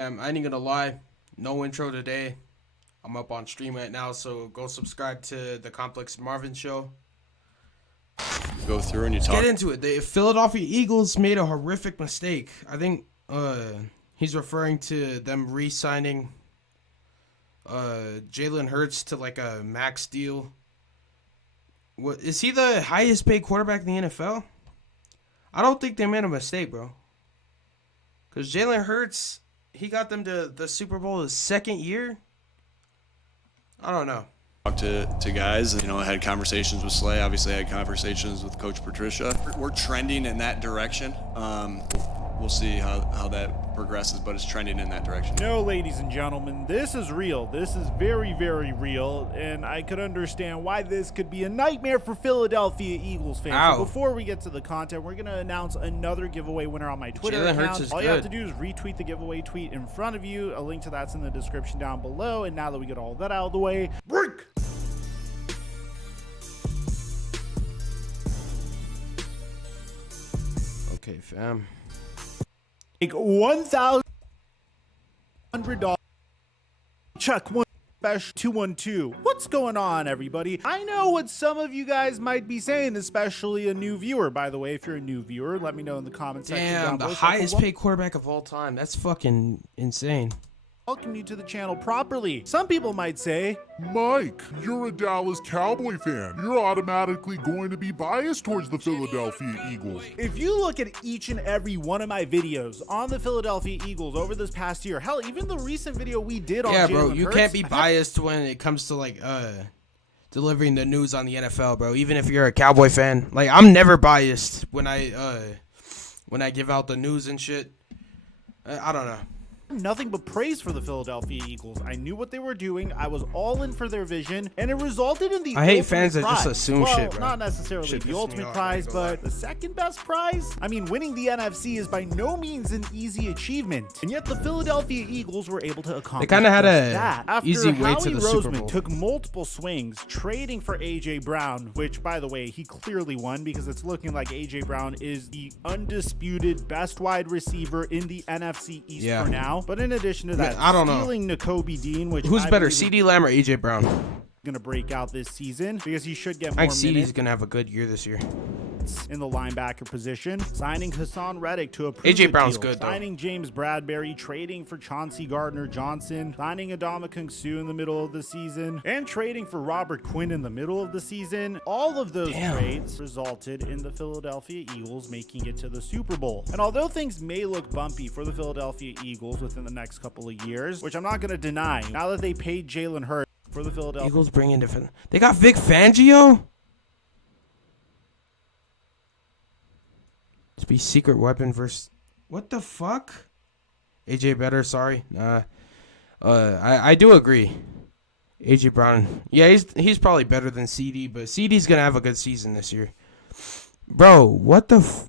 I ain't gonna lie, no intro today. I'm up on stream right now, so go subscribe to the Complex Marvin Show. Go through and you Let's talk. get into it. The Philadelphia Eagles made a horrific mistake. I think he's referring to them re-signing Jalen Hurts to like a max deal. What is he the highest paid quarterback in the NFL? I don't think they made a mistake, bro. Cause Jalen Hurts, he got them to the Super Bowl his second year. I don't know. Talk to guys. I had conversations with Slay. Obviously, I had conversations with Coach Patricia. We're trending in that direction. We'll see how that progresses, but it's trending in that direction. No, ladies and gentlemen, this is real. This is very, very real, and I could understand why this could be a nightmare for Philadelphia Eagles fans. Ow. So before we get to the content, we're going to announce another giveaway winner on my Twitter Jalen Hurts account. is All you have to good. do is retweet the giveaway tweet in front of you. A link to that's in the description down below. And now that we get all that out of the way, break! Okay, fam. Like $1,100. Chuck one special 212. What's going on, everybody? I know what some of you guys might be saying, especially a new viewer. By the way, if you're a new viewer, let me know in the comment section Damn, down the below. So I can highest paid quarterback of all time. That's fucking insane. welcome you to the channel properly. Some people might say, Mike, you're a Dallas Cowboy fan. You're automatically going to be biased towards the Philadelphia Eagles. if you look at each and every one of my videos on the Philadelphia Eagles over this past year, hell, even the recent video we did on Yeah, bro, Jalen you Hurts, can't be I have biased when it comes to like delivering the news on the NFL, bro. Even if you're a Cowboy fan, like I'm never biased when I give out the news and shit. I don't know. nothing but praise for the Philadelphia Eagles. I knew what they were doing. I was all in for their vision, and it resulted in the I hate ultimate fans that just prize. assume well, shit, bro. not necessarily Shit the pisses me ultimate off, prize, I ain't gonna lie. but the second best prize? I mean, winning the NFC is by no means an easy achievement, and yet the Philadelphia Eagles were able to accomplish kinda had just a that. After easy way to Howie the Super Roseman Bowl. took multiple swings, trading for A.J. Brown, which, by the way, he clearly won because it's looking like A.J. Brown is the undisputed best wide receiver in the NFC East Yeah. for now. But in addition to that, I don't know. stealing Nakobe Dean, which Who's I better, believe is CD Lamb or AJ Brown? going to break out this season because he should get I more think CD's minutes gonna have a good year this year. in the linebacker position. Signing Hassan Reddick to a A.J. prove-it Brown's deal. good, though. Signing James Bradbury, trading for Chauncey Gardner-Johnson, signing Adama Suh in the middle of the season, and trading for Robert Quinn in the middle of the season. All of those Damn. trades resulted in the Philadelphia Eagles making it to the Super Bowl. And although things may look bumpy for the Philadelphia Eagles within the next couple of years, which I'm not going to deny, now that they paid Jalen Hurts for the Philadelphia Eagles bring in different. They got Vic Fangio. To be secret weapon versus what the fuck? AJ better, sorry. I do agree. AJ Brown. Yeah, he's probably better than CD, but CD's gonna have a good season this year. Bro, what the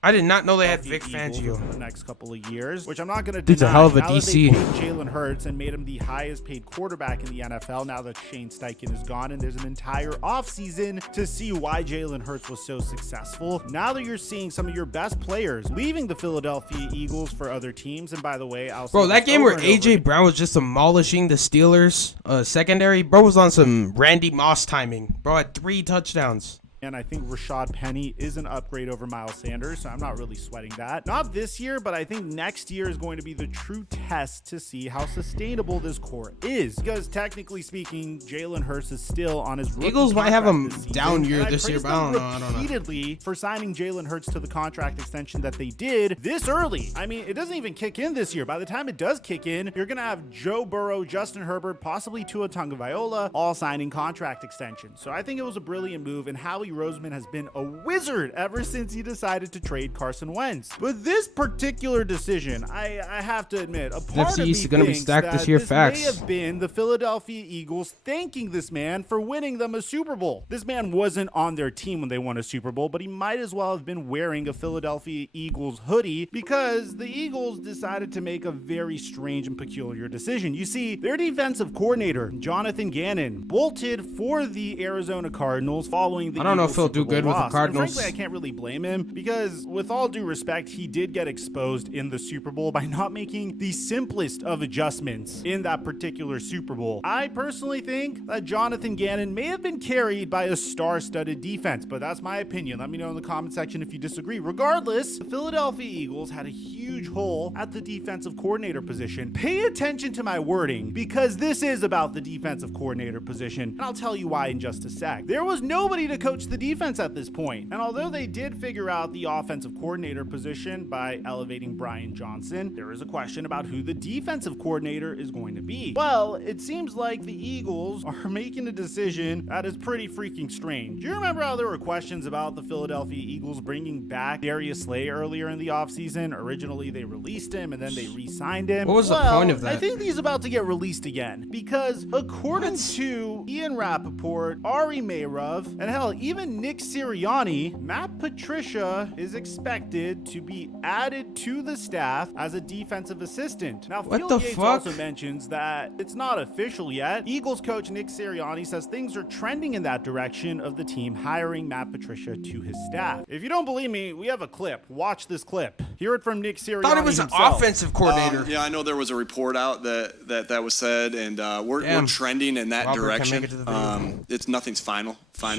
I did not know they had Vic Eagles Fangio. within the next couple of years, which I'm not going to Dude's a deny. hell of a Now that they DC. paid Jalen Hurts and made him the highest paid quarterback in the NFL now that Shane Steichen is gone, and there's an entire offseason to see why Jalen Hurts was so successful. Now that you're seeing some of your best players leaving the Philadelphia Eagles for other teams, and by the way, I'll say Bro, that this game over where and over AJ Brown was just demolishing the Steelers secondary, bro was on some Randy Moss timing. Bro had 3 touchdowns. and I think Rashad Penny is an upgrade over Miles Sanders, so I'm not really sweating that. Not this year, but I think next year is going to be the true test to see how sustainable this core is. Because technically speaking, Jalen Hurts is still on his rookie Eagles might have contract a this season, down year and I this year, praise but I don't them know, I don't know. repeatedly for signing Jalen Hurts to the contract extension that they did this early. I mean, it doesn't even kick in this year. By the time it does kick in, you're going to have Joe Burrow, Justin Herbert, possibly Tua Tagovailoa, all signing contract extensions. So I think it was a brilliant move, and Howie Roseman has been a wizard ever since he decided to trade Carson Wentz. But this particular decision, I have to admit, a part NFC of me East is gonna be thinks stacked that this year, this facts. may have been the Philadelphia Eagles thanking this man for winning them a Super Bowl. This man wasn't on their team when they won a Super Bowl, but he might as well have been wearing a Philadelphia Eagles hoodie because the Eagles decided to make a very strange and peculiar decision. You see, their defensive coordinator, Jonathan Gannon, bolted for the Arizona Cardinals following the I don't know Eagles if he'll Super do Bowl good with the loss. Cardinals. And frankly, I can't really blame him because, with all due respect, he did get exposed in the Super Bowl by not making the simplest of adjustments in that particular Super Bowl. I personally think that Jonathan Gannon may have been carried by a star-studded defense, but that's my opinion. Let me know in the comment section if you disagree. Regardless, the Philadelphia Eagles had a huge hole at the defensive coordinator position. Pay attention to my wording because this is about the defensive coordinator position, and I'll tell you why in just a sec. There was nobody to coach the defense at this point, and although they did figure out the offensive coordinator position by elevating Brian Johnson, there is a question about who the defensive coordinator is going to be. Well, it seems like the Eagles are making a decision that is pretty freaking strange. Do you remember how there were questions about the Philadelphia Eagles bringing back Darius Slay earlier in the offseason? Originally, they released him and then they re-signed him. What was the point of that? I think he's about to get released again because according to Ian Rappaport, Ari Meirov, and hell, even Nick Sirianni, Matt Patricia is expected to be added to the staff as a defensive assistant. Now, What Field the Yates fuck? also mentions that it's not official yet. Eagles coach Nick Sirianni says things are trending in that direction of the team hiring Matt Patricia to his staff. If you don't believe me, we have a clip. Watch this clip. Hear it from Nick Sirianni Thought it was an himself. offensive coordinator. Yeah, I know there was a report out that was said, and we're Damn. trending in that Robert, can I direction. make it to the video? It's nothing's final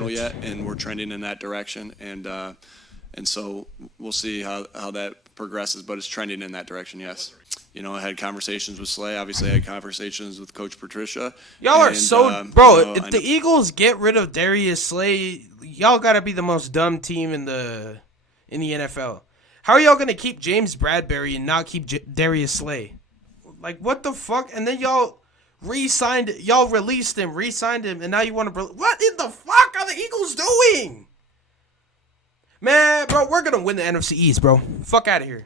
yet, and we're trending in that direction, and so we'll see how that progresses, but it's trending in that direction. Yes. You know, I had conversations with Slay. Obviously, I had conversations with Coach Patricia. Y'all are and, so bro. you know, If the Eagles get rid of Darius Slay, y'all gotta be the most dumb team in the NFL. How are y'all gonna keep James Bradbury and not keep Darius Slay? Like, what the fuck? And then y'all released him, re-signed him, and now you want to. What in the fuck are the Eagles doing? Man, bro, we're gonna win the NFC East, bro. Fuck out of here.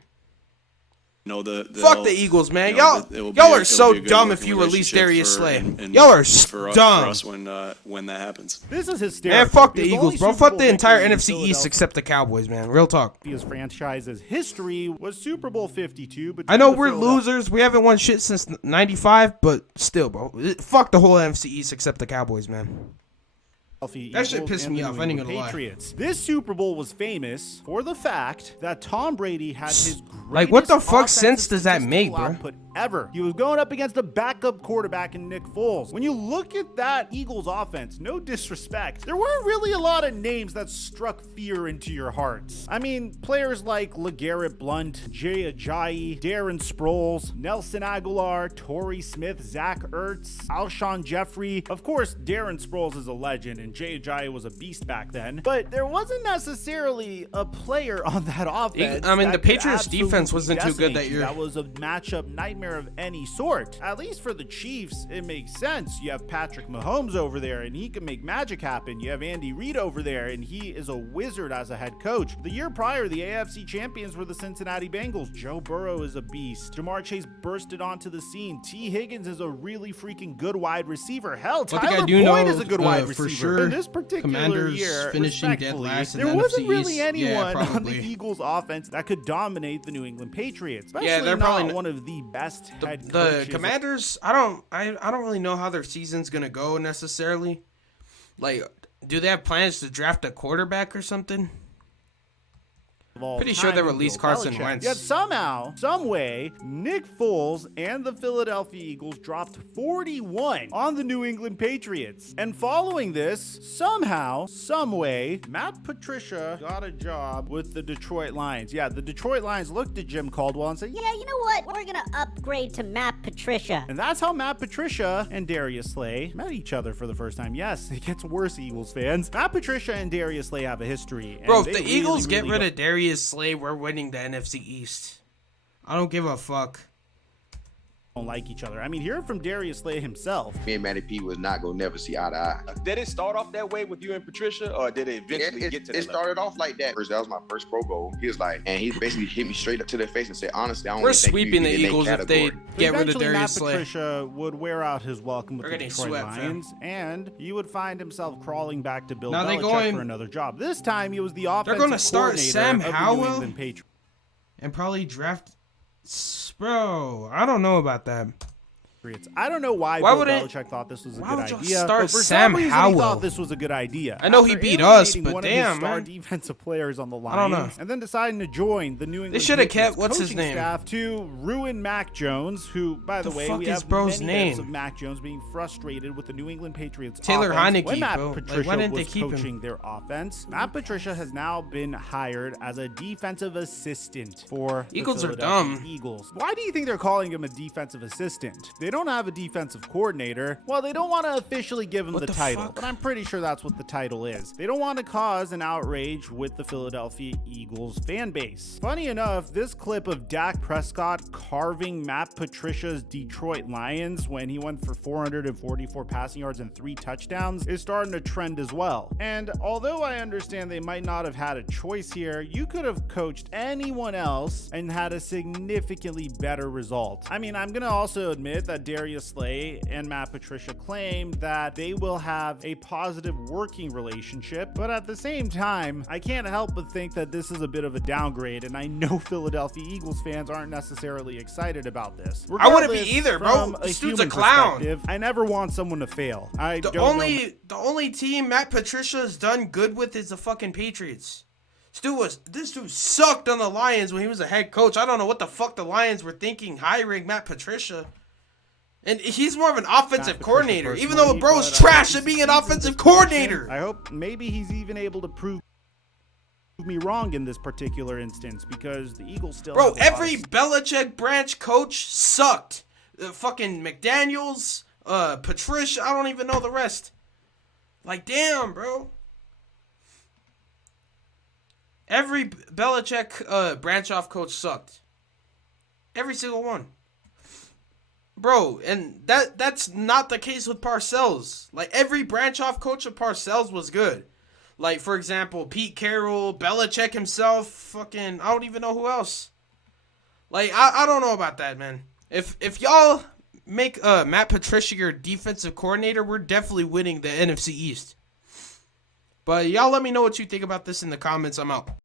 know, Fuck the Eagles, man. you know, Y'all are so be a good dumb working if you release relationship Darius Slay. and Y'all are for dumb. us when that happens. This is hysterical. Man, fuck the because Eagles, only bro. Super Fuck Bowl the entire victory in NFC East Philadelphia except the Cowboys, man. Real talk. His franchise's history was Super Bowl 52. I know between the we're Philadelphia losers. We haven't won shit since '95, but still, bro. Fuck the whole NFC East except the Cowboys, man. That shit Eagles pissed and me the off. New I ain't England gonna lie. Patriots. This Super Bowl was famous for the fact that Tom Brady had his Like, what the greatest fuck sense offensive does that make, statistical bro? output ever. He was going up against a backup quarterback in Nick Foles. When you look at that Eagles offense, no disrespect, there weren't really a lot of names that struck fear into your hearts. I mean, players like LeGarrette Blount, Jay Ajayi, Darren Sproles, Nelson Aguilar, Torrey Smith, Zach Ertz, Alshon Jeffrey. Of course, Darren Sproles is a legend and Jay Ajayi was a beast back then, but there wasn't necessarily a player on that offense. I mean, the that could Patriots' defense absolutely wasn't too good that decimate you. year. That was a matchup nightmare of any sort. At least for the Chiefs, it makes sense. You have Patrick Mahomes over there, and he can make magic happen. You have Andy Reid over there, and he is a wizard as a head coach. The year prior, the AFC champions were the Cincinnati Bengals. Joe Burrow is a beast. Jamar Chase bursted onto the scene. T. Higgins is a really freaking good wide receiver. Hell, One thing I Tyler do Boyd know, is a good wide for receiver. sure, In this particular Commanders year, finishing dead respectfully, last in there the wasn't NFC really East. Yeah, anyone on the probably. Eagles offense that could dominate the New England Patriots. Especially Yeah, they're not probably one of the best head The coaches. Commanders, I don't really know how their season's gonna go necessarily. Like, do they have plans to draft a quarterback or something? of all Pretty sure they time, released Bill Carson Belichick. Wentz. Yet somehow, some way, Nick Foles and the Philadelphia Eagles dropped 41 on the New England Patriots. And following this, somehow, some way, Matt Patricia got a job with the Detroit Lions. Yeah, the Detroit Lions looked at Jim Caldwell and said, Yeah, you know what? We're gonna upgrade to Matt Patricia. and that's how Matt Patricia and Darius Slay met each other for the first time. Yes, it gets worse, Eagles fans. Matt Patricia and Darius Slay have a history. and Bro, if they the really, Eagles get really rid go- of Darius Slay, we're winning the NFC East. I don't give a fuck. don't like each other. I mean, hear it from Darius Slay himself. Me and Matty P was not gonna never see eye to eye. Did it start off that way with you and Patricia, or did it eventually get to that It started off like that. First, that was my first Pro Bowl. He was like, and he basically hit me straight up to the face and said, honestly, I don't We're really think sweeping you the get in that Eagles if they category. get rid of Eventually, Darius Matt Slay. Patricia would wear out his welcome with We're the getting Detroit swept, fam. Lions, and he would find himself crawling back to Bill Now they Belichick going- for another job. This time, he was the offensive gonna start coordinator Sam of the New Howell? England Patriots. And probably draft. Bro, I don't know about that. I don't know why Bill Belichick thought this was a good would y'all idea. start But for Sam some reason, Howell? he thought this was a good idea. I know he After beat us, alienating but one damn, of his star man. defensive players on the Lions, I don't know. and then deciding to join the New England shoulda Patriots kept- what's his coaching name? staff to ruin Mac Jones, who, by the way, fuck we is have bro's many name? bits of Mac Jones being frustrated with the New England Patriots Taylor offense Heineke, when Matt bro. Like, Patricia why didn't they was keep him? coaching their offense. Matt Patricia has now been hired as a defensive assistant for the Eagles are Philadelphia dumb. Eagles. Why do you think they're calling him a defensive assistant? They don't have a defensive coordinator. Well, they don't want to officially give him What the the title, fuck? but I'm pretty sure that's what the title is. They don't want to cause an outrage with the Philadelphia Eagles fan base. Funny enough, this clip of Dak Prescott carving Matt Patricia's Detroit Lions when he went for 444 passing yards and 3 touchdowns is starting to trend as well. And although I understand they might not have had a choice here, you could have coached anyone else and had a significantly better result. I mean, I'm going to also admit that Darius Slay and Matt Patricia claimed that they will have a positive working relationship, but at the same time, I can't help but think that this is a bit of a downgrade, and I know Philadelphia Eagles fans aren't necessarily excited about this. I wouldn't be Regardless, either, bro. from This dude's a human clown. perspective, I never want someone to fail. The only team Matt Patricia has done good with is the fucking Patriots. This dude sucked on the Lions when he was a head coach. I don't know what the fuck the Lions were thinking hiring Matt Patricia. And he's more of an offensive coordinator, even though bro's trash at being an offensive coordinator. I hope maybe he's even able to prove me wrong in this particular instance, because the Eagles still Bro, have a lot every of Belichick branch coach sucked. Fucking McDaniels, Patricia, I don't even know the rest. Like, damn, bro. Every Belichick branch off coach sucked. Every single one. Bro, and that's not the case with Parcells. Like, every branch off coach of Parcells was good. Like, for example, Pete Carroll, Belichick himself, fucking, I don't even know who else. Like, I don't know about that, man. If y'all make Matt Patricia your defensive coordinator, we're definitely winning the NFC East. But y'all let me know what you think about this in the comments. I'm out.